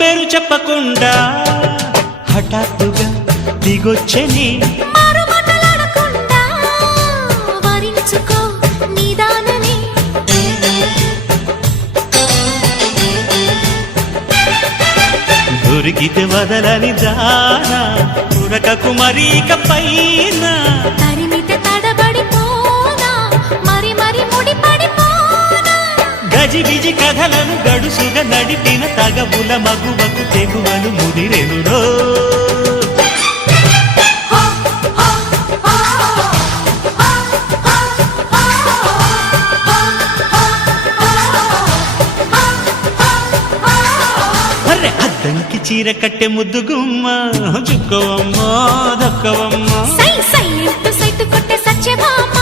పేరు చెప్పకుండా హఠాత్తుగా దిగొచ్చని దొరికితే వదలని జానా ఉరకకు మరీక పైన తరిమితే తడబడిపోనా మరి మరి ముడిపడిపోనా గజిబిజి కథలను గడుసుగా నడిపిన తగవుల మగువకు తెగువలు ముదిరెనురో అద్దంకి చీర కట్టె ముద్దుగుమ్మ చుక్కవమ్మ దక్కవమ్మ సై సై సైటు కొట్టే సత్యభామ